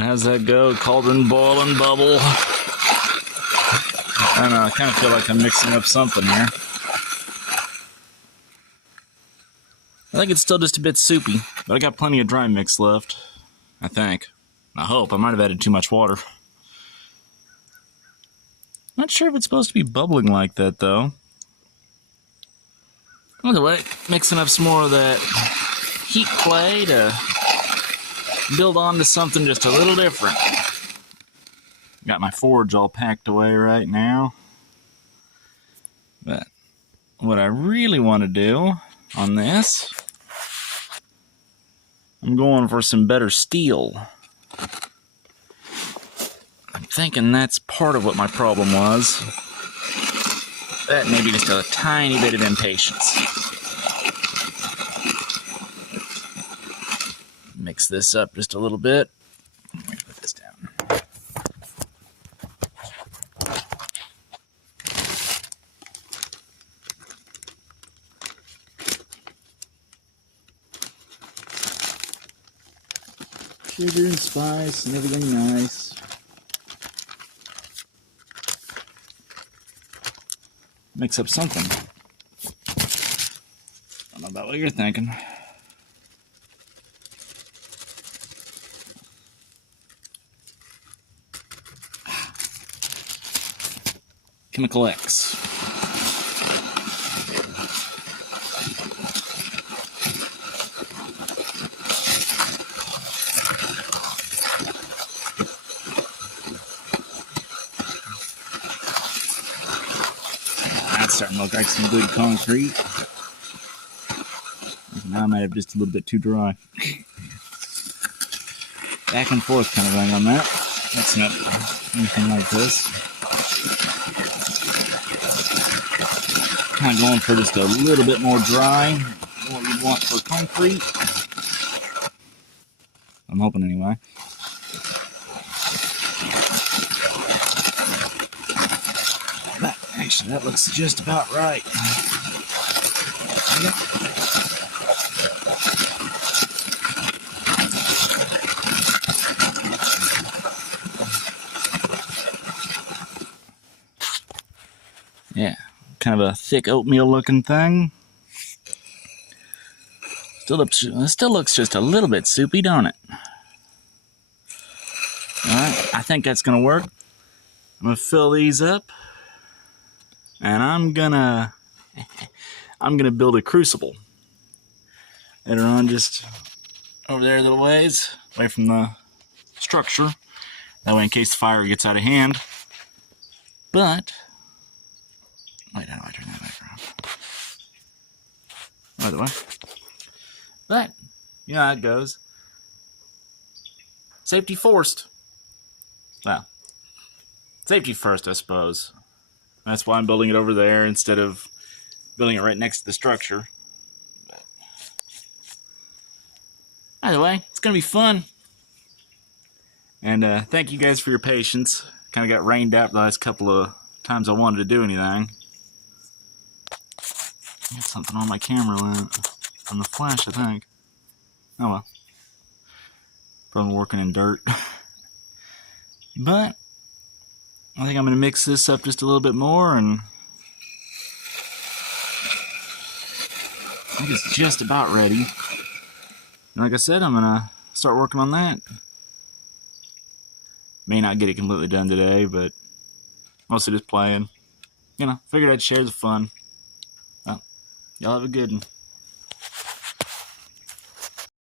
How's that go? Cauldron, boil, and bubble. I don't know, I kind of feel like I'm mixing up something here. I think it's still just a bit soupy, but I got plenty of dry mix left. I think. I hope. I might have added too much water. Not sure if it's supposed to be bubbling like that, though. Anyway, mixing up some more of that heat clay to build onto something just a little different. Got my forge all packed away right now. But what I really want to do on this, I'm going for some better steel. I'm thinking that's part of what my problem was. That may be just a tiny bit of impatience. Mix this up just a little bit. Let me put this down. Sugar and spice and everything nice. Mix up something. I don't know about what you're thinking. Chemical X. That's starting to look like some good concrete. Now I might have just a little bit too dry. Back and forth kind of thing on that. That's not anything like this. Kind of going for just a little bit more dry than what you'd want for concrete. I'm hoping anyway. But actually, that looks just about right. Yeah, kind of a thick oatmeal looking thing. Still looks just a little bit soupy, don't it? Alright, I think that's gonna work. I'm gonna fill these up. And I'm gonna build a crucible. Later on, just over there a little ways, away from the structure. That way in case the fire gets out of hand. But wait, how do I turn that back around? By the way. But, you know how it goes. Safety forced. Well, safety first, I suppose. That's why I'm building it over there instead of building it right next to the structure. But either way, it's going to be fun. And thank you guys for your patience. Kind of got rained out the last couple of times I wanted to do anything. Got something on my camera on the flash, I think. Oh well. Probably working in dirt. But I think I'm going to mix this up just a little bit more, and I think it's just about ready. And like I said, I'm going to start working on that. May not get it completely done today, but mostly just playing. You know, figured I'd share the fun. Well, y'all have a good one.